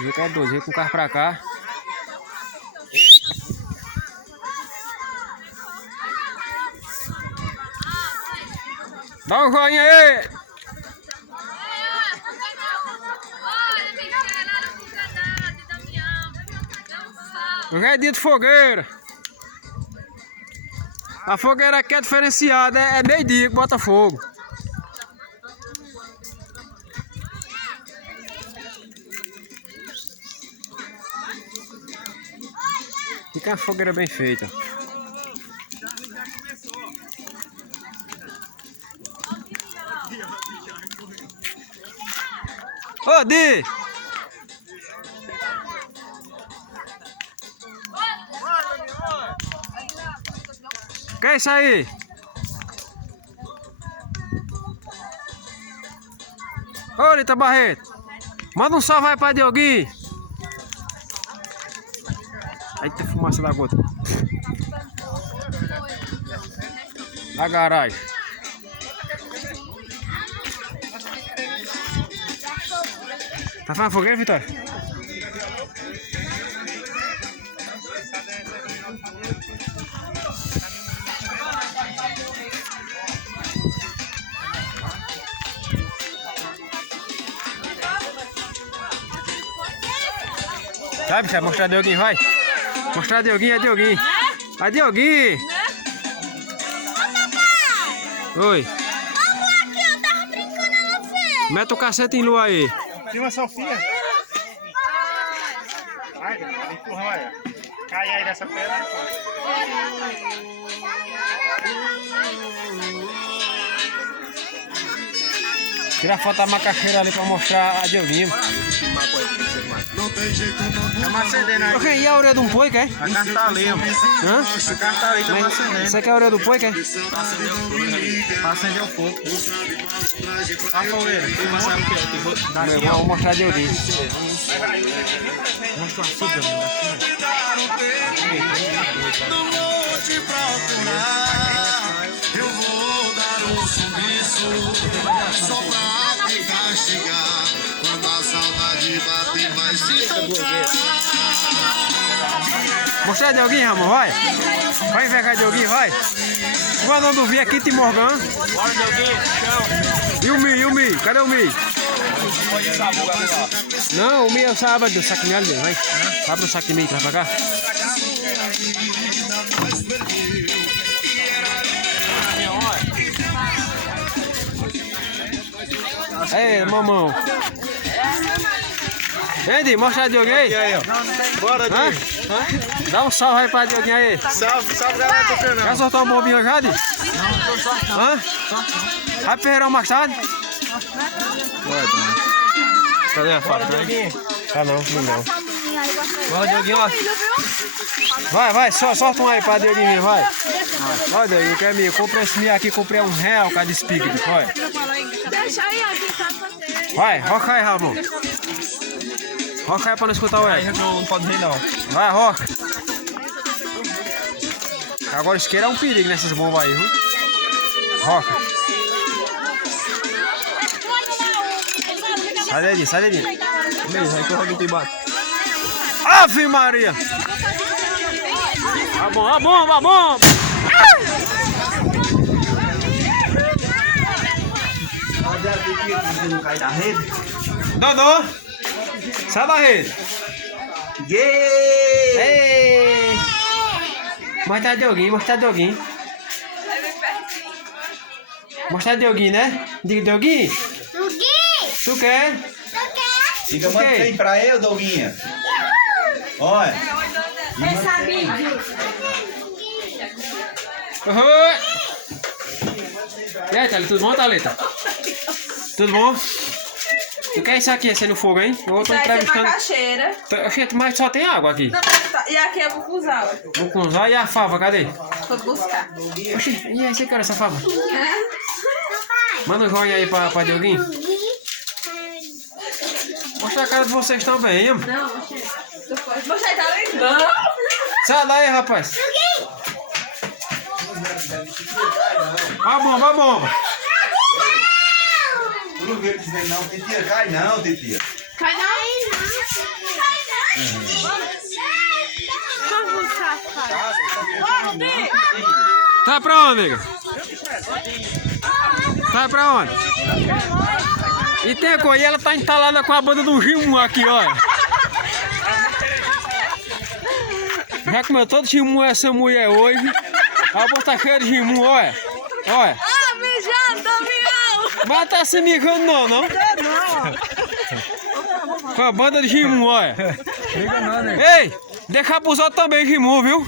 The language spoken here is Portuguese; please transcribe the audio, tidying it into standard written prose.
Jeito é doido, com o carro pra cá. Dá um joinha aí! O redinho de fogueira. A fogueira aqui é diferenciada, é meio-dia que bota fogo. Fica uma fogueira bem feita. Ô, Di! Que é isso aí? Ô, Lita Barreto! Manda um salve aí pra Dioguinho! Aí tem fumaça da gota. A garagem. Tá fazendo fogueira, Vitória? Vai, bicha, mostrar a Dioguinho, vai. Mostrar a Dioguinho, a Dioguinho. A Dioguinho. Oi. Vamos aqui, eu tava brincando, ela fez. Mete o cacete em lua aí. Filma a Sofia. Vai, empurra, olha. Cai aí dessa pedra. Tira a foto da macaxeira ali pra mostrar a Dioguinho. Não tem jeito, não. Tá acendendo aí. Ok, e a orelha de um boi, quer? A carta tá ali, mano. Hã? A carta tá ali, tá acendendo. Isso aqui é a orelha do boi, quer? Pra acender o fogo. A fogueira. Vamos mostrar a Dioguinho. Não vou te procurar, eu vou dar um sumiço só pra te castigar. Quando a saudade bater, vai se tocar. Mostrar a Dioguinho, Ramon, vai. Vai envergar a Dioguinho, vai. Qual é o nome do vinho aqui, Tim Morgan? Bora, Dioguinho, chão. E o Mi, e o Mi? Cadê o Mi? Não, o Mi é o sábado do saco de milho, vai. Abre o saco de milho, traz pra cá. Ei, mamão. Andy, mostra a Dioguinho aí. Bora, Dioguinho. Dá um salve aí pra Dioguinho aí. Salve, salve, galera do canal. Já soltou uma bombinha já, Di? Hã? Vai pro Ferreirão mais tarde? Cadê a foto? Tá não, não. Bora, Dioguinho, ó. Vai, solta um aí pra Dioguinho, vai. Olha, Dioguinho, que é meu. Comprei esse meu aqui, comprei R$1 cada speaker, olha. Deixa aí, aqui tá fazendo. Vai, roca aí, Ramon. Roca aí pra não escutar o eco. Não pode rir, não. Vai, roca. Agora isqueiro é um perigo nessas bombas aí, viu? Roca. Sai daí, sai daí. Beleza, aí que eu rogo embaixo. Ave Maria! A bomba, a bomba! Não cai da rede? Dodô! Sai da rede! Yeah! Ei! Mostra a Dioguinho, mostra a Dioguinho. Mostra a Dioguinho, né? Diga, Dioguinho, tu quer? Fica muito bem pra eu, Doguinha. Olha. Oi! E aí, Thalita, tudo bom, Thalita? Tudo bom? Tu quer isso aqui, acender o fogo, hein? Eu tô entrevistando. Macaxeira. Oxente, mas só tem água aqui. Não, tá. E aqui é bucuzal. Vou cruzar e a fava, cadê? Foi buscar. Oxi, e aí, você quer essa fava? Manda um joinha aí pra Dioguinho. Mostra a cara de vocês também, hein? Não, você tá ali? Não. Sai daí, rapaz. A bomba, a bomba. Tu não veio dizendo não, titia, cai não, titia. Cai não. Vamos, safado. Tá pra onde, nega? Tá pra onde? E tem a coisa, ela tá entalada com a banda do Gimu aqui, olha. Já comeu todo Gimu essa mulher hoje. A boca tá cheia de Gimu, olha. Olha. Ah, mijando, Damião. Mas tá se mijando não, não? Com a banda de Gimu, olha. Ei, deixa pros outros também Gimu, viu?